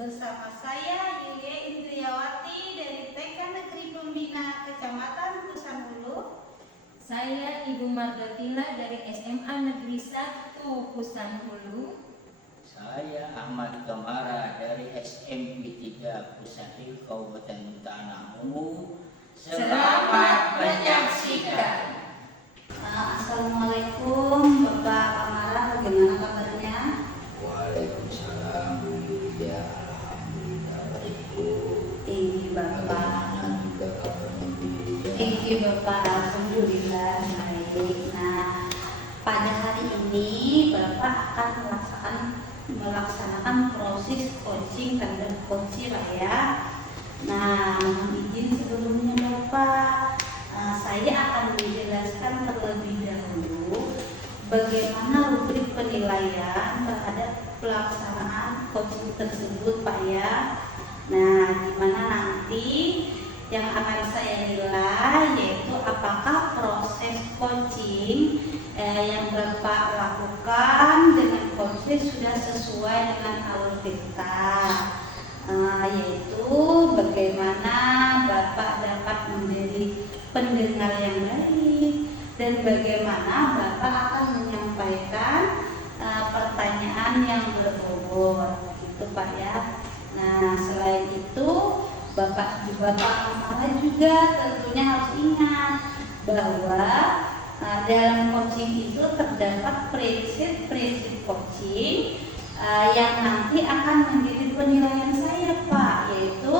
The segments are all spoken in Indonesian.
Bersama saya Yulia Indriawati dari TK Negeri Pembina Kecamatan Kusanhulu. Saya Ibu Margatina dari SMA Negeri 1 Kusanhulu. Saya Ahmad Kamara dari SMP 3 Pusati Kabupaten Tanamu. Selamat menyaksikan. Assalamualaikum Bapak Kamara, bagaimana kabarnya? Waalaikumsalam. Ya, alhamdulillah baik Bu. Tinggi Bapak. Bagaimana juga kabarnya Bu? Tinggi Bapak, alhamdulillah baik. Nah, pada hari ini Bapak akan melaksanakan proses coaching tanda coaching lah ya. Nah, mohon izin sebelumnya Bapak, saya akan menjelaskan terlebih dahulu bagaimana rubrik penilaian terhadap pelaksanaan coaching tersebut Pak ya. Nah, di mana nanti yang akan saya nilai yaitu apakah proses coaching yang Bapak lakukan dengan coaching sudah sesuai dengan alur kita. Yaitu bagaimana Bapak dapat menjadi pendengar yang baik dan bagaimana Bapak akan menyampaikan pertanyaan yang berbobot gitu Pak ya. Nah, selain itu Bapak Kamara juga tentunya harus ingat bahwa dalam coaching itu terdapat prinsip coaching yang nanti akan menjadi penilaian saya Pak, yaitu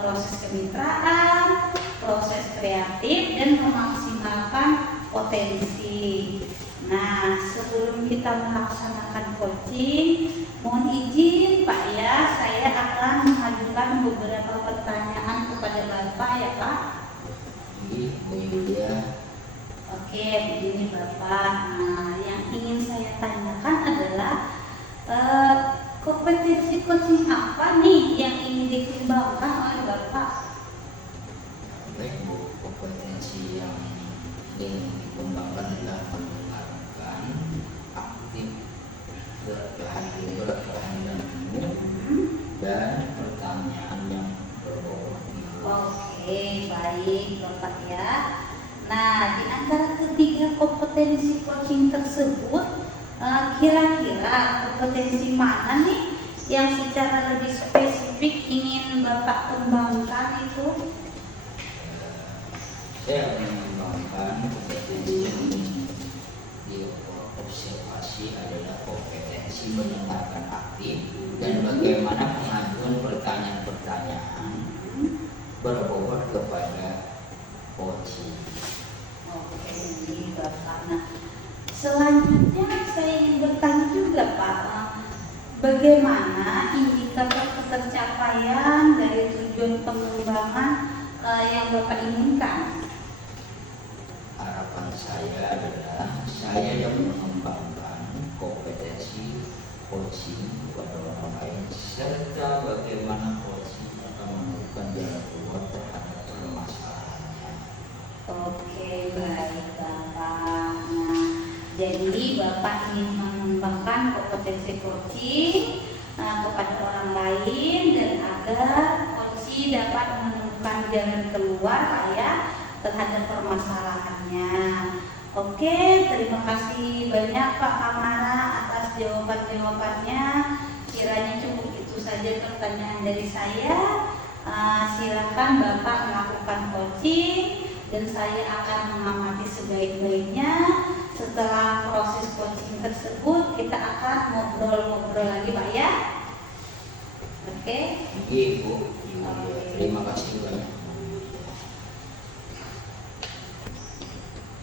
proses kemitraan, proses kreatif dan memaksimalkan potensi. Nah, sebelum kita melaksanakan coaching, mohon izin Pak ya, saya akan mengajukan beberapa pertanyaan kepada Bapak ya Pak. Iya. Oke, begini Bapak. Nah, yang ingin saya tanyakan adalah kompetensi coaching apa nih yang ingin dikembangkan oleh Bapak? Baik Bu, kompetensi yang ingin dikembangkan adalah mendengarkan, aktif, berkehandapan dan pertanyaan yang berbobot. Oke, baik Bapak ya. Nah, di antara ketiga kompetensi coaching tersebut, kira-kira kompetensi mana nih yang secara lebih spesifik ingin Bapak kembangkan itu? Saya akan mengembangkan kompetensi yang diobservasi adalah kompetensi mendengarkan aktif dan bagaimana pengajuan pertanyaan-pertanyaan berbobot kepada coaching. Oke, ini Bapak. Nah, selanjutnya saya ingin bertanya juga Pak, bagaimana indikator ketercapaian dari tujuan pengembangan yang Bapak inginkan? Harapan saya adalah saya yang mengembangkan kompetensi coaching kepada orang lain serta bagaimana coaching akan menemukan jalan keluar terhadap permasalahannya. Oke, baik Bapak. Nah, jadi Bapak ingin mengembangkan kompetensi coaching kepada orang lain dan agar coaching dapat menemukan jalan keluar ya terhadap permasalahannya. Oke, terima kasih banyak Pak Kamara atas jawaban-jawabannya. Kiranya cukup itu saja pertanyaan dari saya. Silakan Bapak melakukan coaching dan saya akan mengamati sebaik-baiknya. Setelah proses coaching tersebut kita akan ngobrol-ngobrol lagi Pak ya. Oke. Ibu, terima kasih banyak.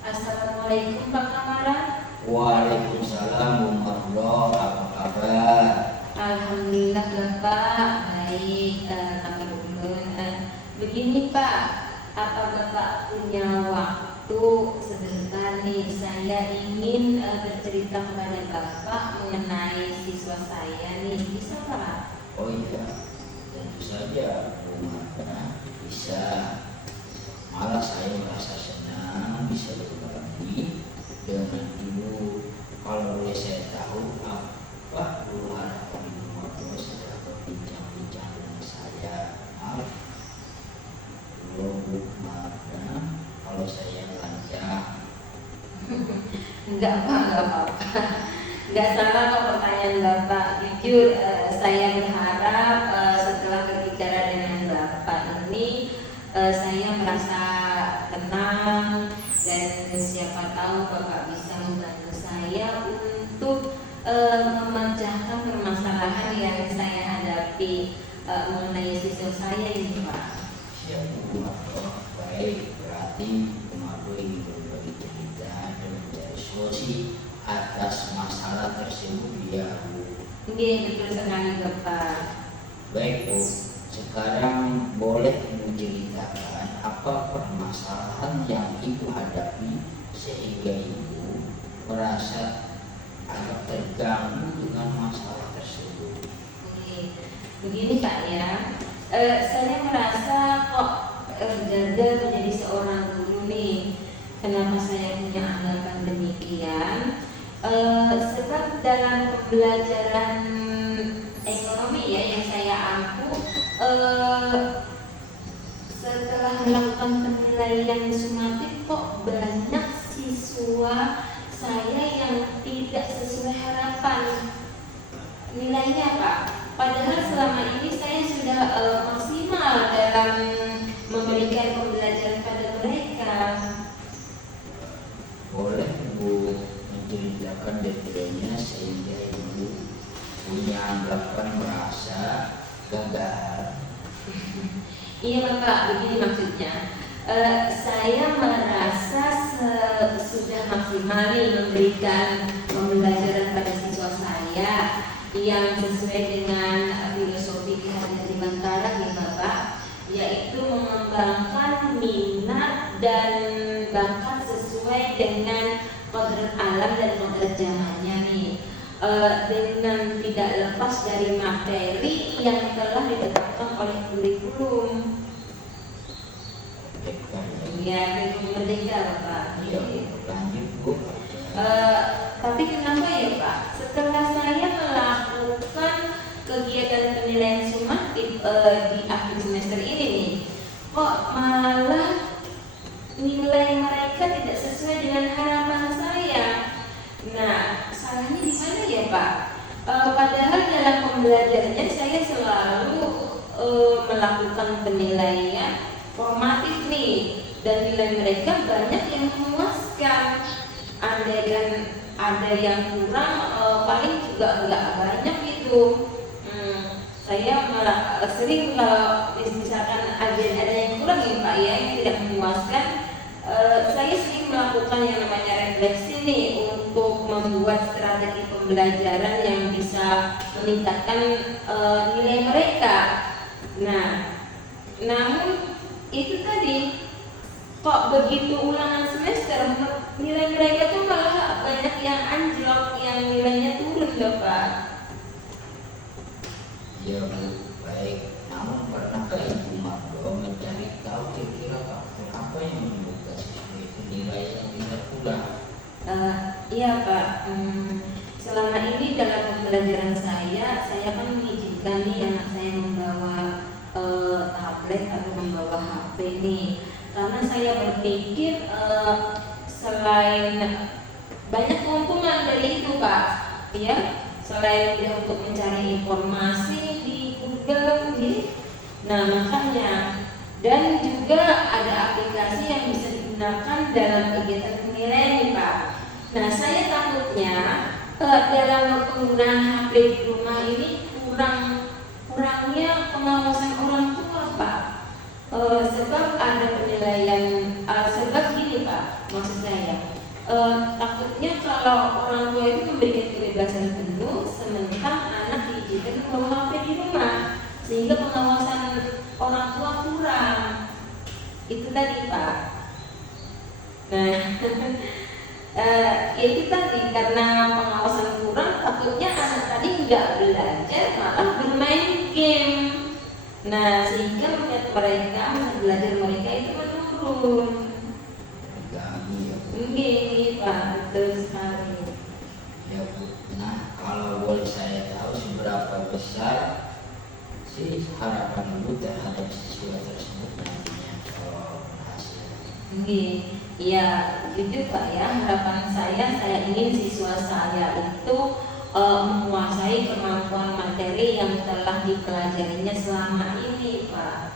Assalamualaikum Pak Kamara. Waalaikumsalam warahmatullahi wabarakatuh. Apa kabar? Alhamdulillah Bapak baik. Kami ulun. Begini Pak, apa Bapak punya waktu sebentar nih? Saya ingin bercerita kepada Bapak mengenai siswa saya nih. Bisa Pak? Oh iya, tentu saja Bu Marta bisa. Malah saya merasa senang bisa berbagi dengan Ibu. Kalau boleh saya tahu apa dulu harapan Ibu Marta setelah berbincang Enggak Pak, enggak apa-apa. Enggak salah kok pertanyaan Bapak. Jujur saya berharap setelah berbicara dengan Bapak ini saya merasa tenang, dan siapa tahu Bapak bisa membantu saya untuk memecahkan permasalahan yang saya hadapi mengenai siswa saya ini Pak. Siap Bu Mardo. Baik, berarti Bu Mardo ingin berbagi cerita dan mencari solusi atas masalah tersebut ya Bu. Oke, betul sekali Bapak. Baik Bu, sekarang boleh menceritakan apa permasalahan yang Ibu hadapi sehingga Ibu merasa agak terganggu dengan masalah tersebut. Oke, begini Pak ya, saya merasa kok gagal menjadi seorang guru nih. Kenapa saya punya anggapan demikian? Sebab dalam pembelajaran ekonomi ya yang saya ampu, setelah melakukan penilaian sumatif kok banyak siswa saya yang tidak sesuai harapan nilainya Pak. Padahal selama ini saya sudah maksimal dalam memberikan pembelajaran pada mereka. Boleh Bu menceritakan detailnya sehingga Ibu punya anggapan merasa gagal. Iya Bapak, begini maksudnya. Saya merasa sudah maksimal nih memberikan pembelajaran pada siswa saya yang sesuai dengan filosofi kehadiran Bantara ya Bapak, yaitu mengembangkan minat dan bakat sesuai dengan kodrat alam dan kodrat zamannya nih, dengan tidak lepas dari materi yang telah ditetapkan oleh kurikulum. Ya, kurikulum merdeka Bapak. Iya, lanjut Bu. Tapi kenapa ya Pak? Setelah saya melakukan kegiatan penilaian sumatif di akhir semester ini nih, kok malah nilai mereka tidak sesuai dengan harapan saya. Nah, salahnya di mana ya Pak? Padahal dalam pembelajarannya saya selalu melakukan penilaian formatif nih, dan nilai mereka banyak yang memuaskan. Andaikan ada yang kurang, paling juga enggak banyak itu. Saya malah sering kalau misalkan ada yang kurang ya Pak ya, yang tidak memuaskan, saya sering melakukan yang namanya refleksi nih untuk membuat strategi pembelajaran yang bisa meningkatkan nilai mereka. Nah, namun itu tadi, kok begitu ulangan semester nilai mereka tuh malah banyak yang anjlok, yang nilainya turun Bapak. Ya Bu, baik. Namun pernahkah Ibu Mardo mencari tahu kira-kira faktor apa yang menyebabkan siswa itu nilai yang tidak kurang? Iya Pak. Selama ini dalam pembelajaran saya kan mengizinkan nih anak saya membawa tablet atau membawa HP nih, karena saya berpikir selain banyak keuntungan dari itu Pak, ya, selain dia untuk mencari informasi di Google, gitu. Nah makanya, dan juga ada aplikasi yang bisa digunakan dalam kegiatan penilaian nih Pak. Nah saya takutnya dalam penggunaan HP di rumah ini kurangnya pengawasan orang tua Pak. Sebab ada penilaian, sebab gini Pak, maksud saya, takutnya kalau orang tua itu memberikan kebebasan penuh, sementara anak diizinkan membawa HP di rumah, sehingga pengawasan orang tua kurang. Itu tadi Pak. Nah, itu tadi, karena pengawasan kurang, takutnya anak tadi nggak belajar, malah bermain game. Nah, sehingga minat mereka, belajar mereka itu menurun. Terganggu ya Bu. Mungkin Pak, betul sekali. Ya Bu. Nah, kalau boleh saya tahu seberapa besar sih harapan Ibu terhadap siswa tersebut nantinya kalau berhasil? Iya, jujur Pak ya, harapan saya ingin siswa saya itu menguasai kemampuan materi yang telah dipelajarinya selama ini Pak.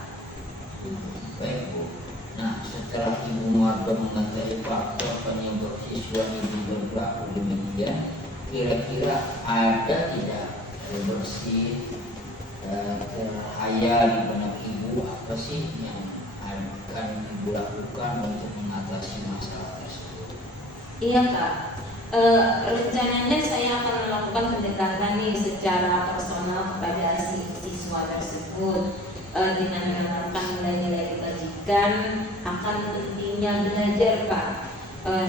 Baik Bu. Nah, setelah Ibu Mardo mengetahui faktor penyebab siswa ini berlaku demikian, kira-kira ada tidak bersih terhayal di benak Ibu apa sih yang akan Ibu lakukan untuk mengatasi masalah tersebut? Iya Kak, rencananya saya akan melakukan pendekatan nih secara personal kepada siswa tersebut dengan menerapkan nilai-nilai kebajikan akan pentingnya belajar Pak.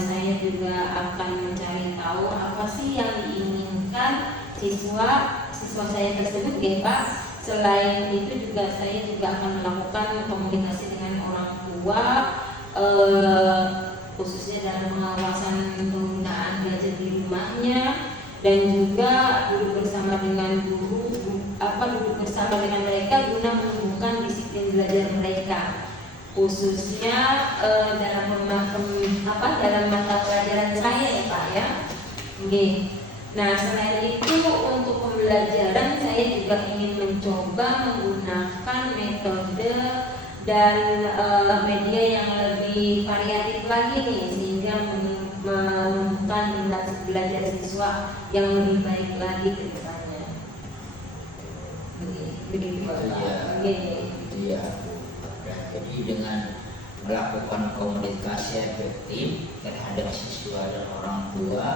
Saya juga akan mencari tahu apa sih yang diinginkan siswa saya tersebut ya Pak. Selain itu juga saya juga akan melakukan komunikasi dengan orang tua, khususnya dalam pengawasan penggunaan gadget di rumahnya, dan juga duduk bersama dengan duduk bersama dengan mereka guna menumbuhkan disiplin belajar mereka, khususnya dalam mata pelajaran saya ya Pak ya. Nah, selain itu untuk pembelajaran saya juga ingin mencoba menggunakan metode dan media yang lebih variatif lagi nih, sehingga menumbuhkan minat belajar siswa yang lebih baik lagi ke depannya. Begitu Pak. Iya. Jadi dengan melakukan komunikasi efektif terhadap siswa dan orang tua,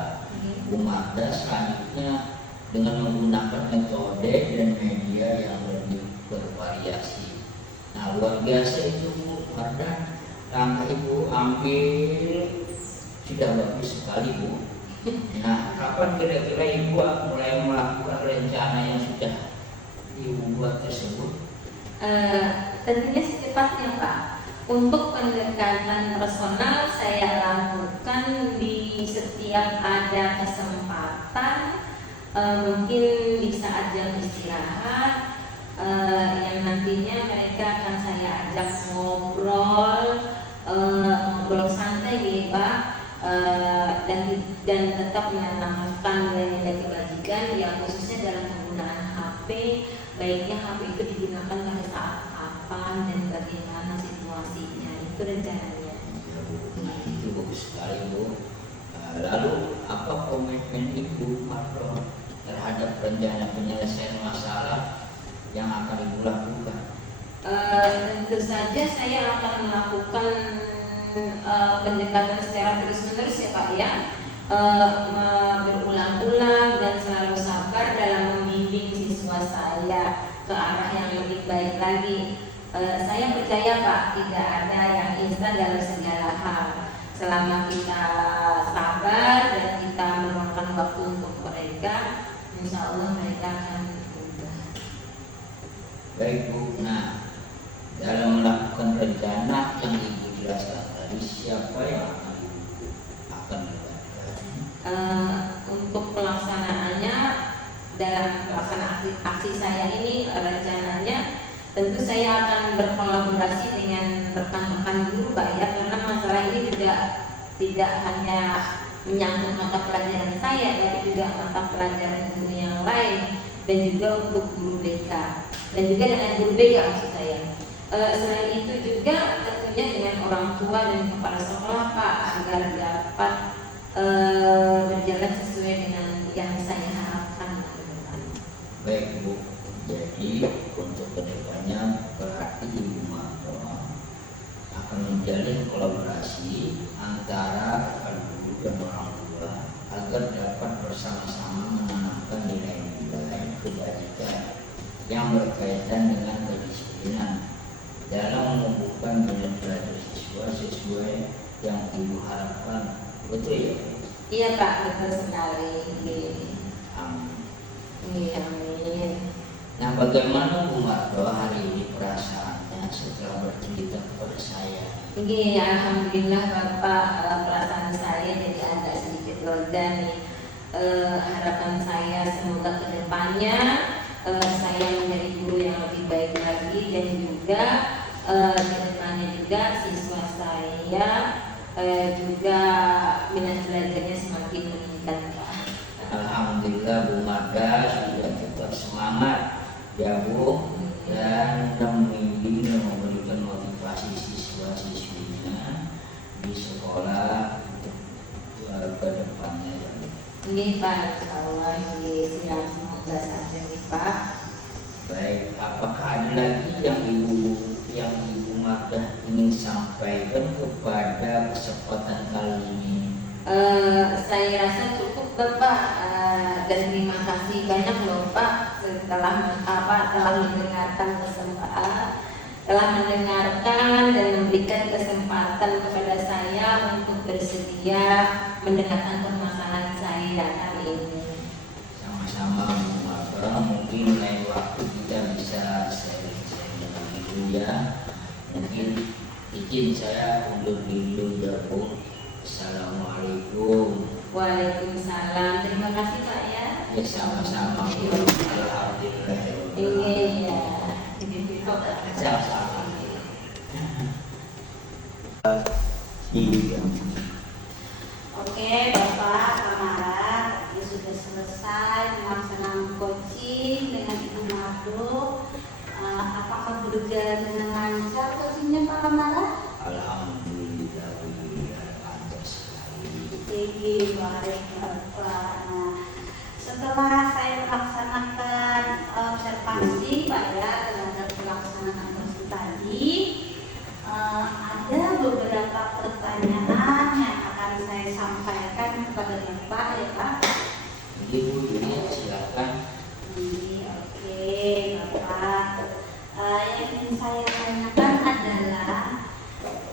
Bu Marda selanjutnya dengan menggunakan metode dan media yang lebih bervariasi. Nah, luar biasa itu Bu Marda, langkah Ibu ambil sudah bagus sekali Bu. Nah, kapan kira-kira Ibu mulai melakukan rencana yang sudah Ibu buat tersebut? Tentunya secepatnya Pak. Untuk pendekatan personal saya lakukan di setiap ada kesempatan, mungkin di saat jam istirahat, yang nantinya mereka akan saya ajak ngobrol santai ya Pak, dan tetap menanamkan nilai-nilai kebajikan yang khususnya dalam penggunaan HP. Baiknya HP itu digunakan pada saat kapan dan bagaimana situasinya, itu rencananya. Nah, itu bagus sekali Bu. Lalu apa komitmen Ibu Mardo terhadap rencana penyelesaian masalah yang akan Ibu lakukan? Tentu saja saya akan melakukan pendekatan secara terus-menerus ya Pak ya, berulang-ulang dan selalu sabar dalam membimbing siswa saya ke arah yang lebih baik lagi. Saya percaya Pak, tidak ada yang instan dalam segala hal. Selama kita sabar dan kita meluangkan waktu untuk mereka, insya Allah mereka akan berubah. Baik Bu. Nah, dalam melakukan rencana yang Ibu jelaskan tadi, siapa yang akan melibatkan? Untuk pelaksanaannya, dalam pelaksanaan aksi saya ini rencananya tentu saya akan berkolaborasi dengan rekan-rekan guru Pak ya, karena masalah ini juga tidak hanya menyangkut mata pelajaran saya, tapi juga mata pelajaran guru yang lain, dan juga untuk guru BK dan juga dengan guru BK maksud saya. Selain itu juga tentunya dengan orang tua dan kepala sekolah Pak, agar dapat berjalan sesuai dengan yang saya harapkan. Baik Bu. Jadi untuk kedepannya berarti Ibu Mardo akan menjalin kolaborasi antara guru dan orang tua agar dapat bersama-sama menanamkan nilai-nilai kebajikan yang berkaitan dengan kedisiplinan dalam menumbuhkan minat belajar siswa sesuai yang Ibu harapkan. Betul ya? Iya Pak, betul sekali. Amin. Amin. Nah, bagaimana Bu Mardo hari ini perasaannya setelah bercerita kepada saya? Alhamdulillah Bapak, perasaan saya jadi agak sedikit lega nih. Harapan saya semoga kedepannya saya menjadi guru yang lebih baik lagi, dan juga Kedepannya juga siswa saya juga minat belajarnya semakin meningkat Pak. Alhamdulillah Bu Mada sudah tetap semangat ya Bu, dan membimbing memberikan motivasi siswa-siswinya di sekolah ke depannya ya. Ini Pak, Allah siap semoga saja nih Pak. Baik, apakah ada lagi yang Ibu Mada ingin sampaikan kepada kesempatan kali ini? Saya rasa cukup Bapak, dan terima kasih banyak loh Pak telah mendengarkan telah mendengarkan dan memberikan kesempatan kepada saya untuk bersedia mendengarkan permasalahan saya kali ini. Sama-sama Bu Mada, mungkin lain waktu kita bisa sharing-sharing dulu ya. Mungkin izin saya undur dulu ya Bu. Assalamualaikum. Waalaikumsalam. Terima kasih Pak ya. Ya sama-sama Bu. Alhamdulillah. Iya. Sama-sama. Iya. Oke, Bapak Kamaran, tadi sudah selesai melaksanakan coaching dengan Ibu Mado. Apakah berjalan dengan lancar coachingnya Pak Kamaran? Alhamdulillah, lancar sekali. Baik, Bapak. Nah, setelah saya melaksanakan observasi Pak ya terhadap pelaksanaan coaching tadi, ada beberapa pertanyaan yang akan saya sampaikan kepada Bapak ya Pak. Ibu Julia silakan. Oke, Bapak. Yang ingin saya tanyakan adalah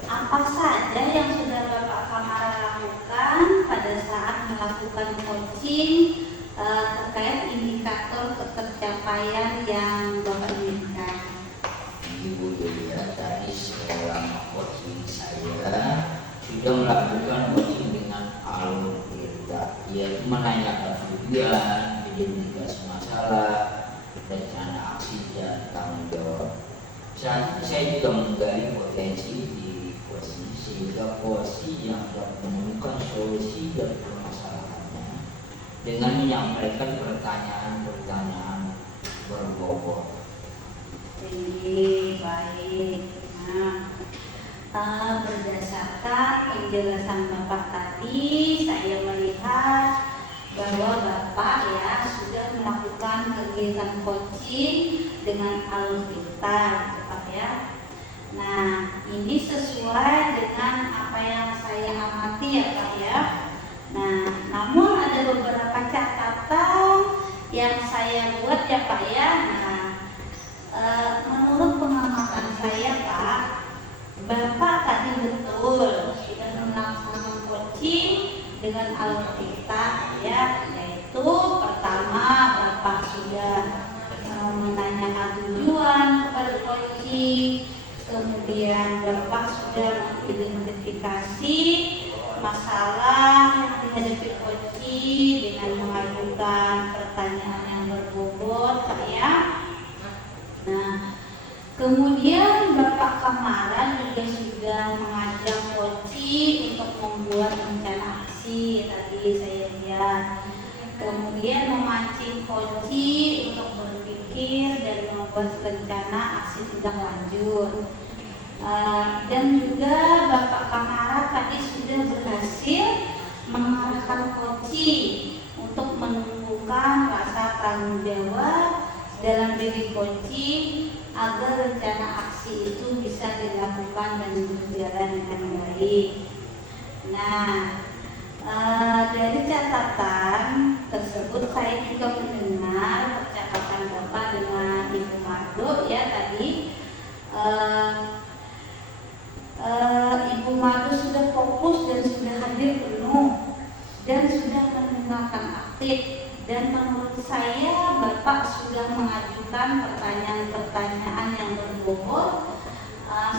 apa saja yang sudah Bapak Kamara lakukan pada saat melakukan coaching terkait indikator ketercapaian yang Bapak inginkan. Ibu Julia tadi selama coaching saya sudah melakukan coaching dengan alur kita, yaitu menanyakan tujuan, identifikasi masalah, rencana aksi dan tanggung jawab. Saat ini saya juga menggali potensi di coaching sehingga coaching yang dapat menemukan solusi dari permasalahannya dengan menyampaikan pertanyaan-pertanyaan berbobot. Baik. Nah, berdasarkan penjelasan Bapak tadi, saya melihat bahwa Bapak ya sudah melakukan kegiatan coaching dengan alur kita, Bapak ya. Nah, ini sesuai dengan apa yang saya amati ya Pak ya. Nah, namun ada beberapa catatan yang saya buat ya Pak ya. Nah, menurut pengamatan saya Pak, Bapak tadi betul sudah melaksanakan coaching dengan alur kita ya, yaitu pertama Bapak sudah menanyakan tujuan kepada coaching, kemudian Bapak sudah mengidentifikasi masalah yang dihadapi coaching dengan mengajukan pertanyaan yang berbobot Pak ya. Nah, kemudian Bapak Kamaran juga sudah mengajak coaching untuk membuat rencana aksi, tadi saya lihat. Kemudian memancing coaching untuk berpikir dan membuat rencana aksi tindak lanjut. Dan juga Bapak Kamaran tadi sudah berhasil mengarahkan coaching untuk menumbuhkan rasa tanggung jawab dalam diri coaching agar rencana aksi itu bisa dilakukan dan berjalan dengan baik. Nah, dari catatan tersebut saya juga mendengar percakapan Bapak dengan Ibu Mado ya tadi. Ibu Mado sudah fokus dan sudah hadir penuh dan sudah mendengarkan aktif. Dan menurut saya Bapak sudah mengajukan pertanyaan-pertanyaan yang berbobot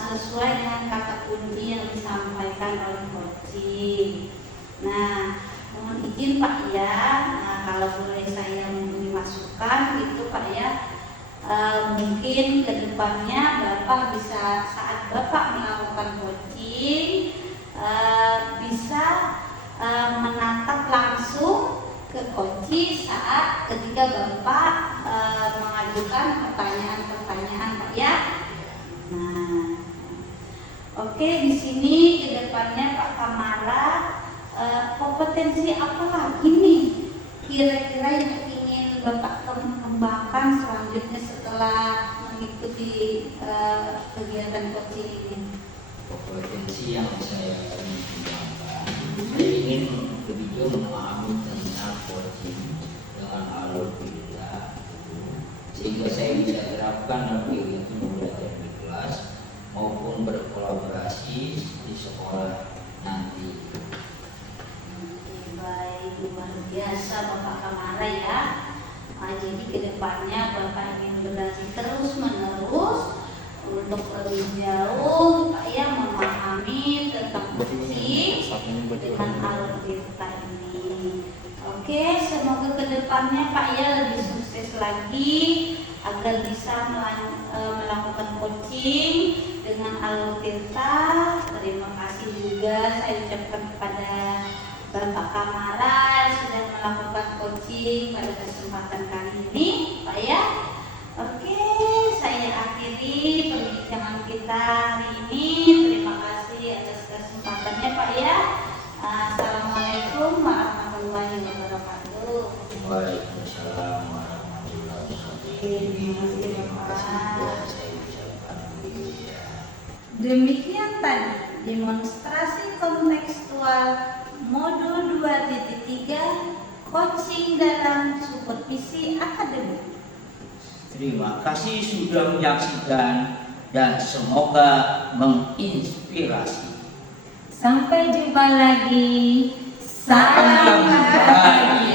sesuai dengan kata kunci yang disampaikan oleh coaching. Nah, mohon izin Pak ya, kalau boleh saya memberi masukan gitu Pak ya. Mungkin kedepannya Bapak bisa saat Bapak melakukan coaching bisa menatap langsung ke coaching saat ketika Bapak mengajukan pertanyaan-pertanyaan Pak ya. Nah, oke, di sini kedepannya Pak Kamara kompetensi apa lagi nih kira-kira yang ingin Bapak kembangkan selanjutnya setelah mengikuti kegiatan coaching ini? Kompetensi yang saya ingin kembangkan, saya ingin lebih jauh memahami tentang coaching dengan alur kita, sehingga saya bisa terapkan dalam kegiatan belajar di kelas maupun berkolaborasi di sekolah nanti. Baik, luar biasa Bapak Kamara ya. Jadi kedepannya Bapak ingin belajar terus menerus untuk lebih jauh Pak ya memahami tentang coaching dengan alur kita ini. Oke, semoga kedepannya Pak ya lebih sukses lagi agar bisa melakukan coaching dengan alur kita. Terima kasih juga saya ucapkan kepada Bapak Kamara sudah melakukan coaching pada kesempatan kali ini Pak ya. Oke, saya akhiri perbincangan kita hari ini. Terima kasih atas kesempatannya Pak ya. Assalamualaikum warahmatullahi wabarakatuh. Waalaikumsalam warahmatullahi wabarakatuh. Terima kasih Bapak. Saya ucapkan ya. Demikian tadi demonstrasi kontekstual modul 2.3 coaching dalam supervisi akademik. Terima kasih sudah menyaksikan dan semoga menginspirasi. Sampai jumpa lagi. Salam bahagia.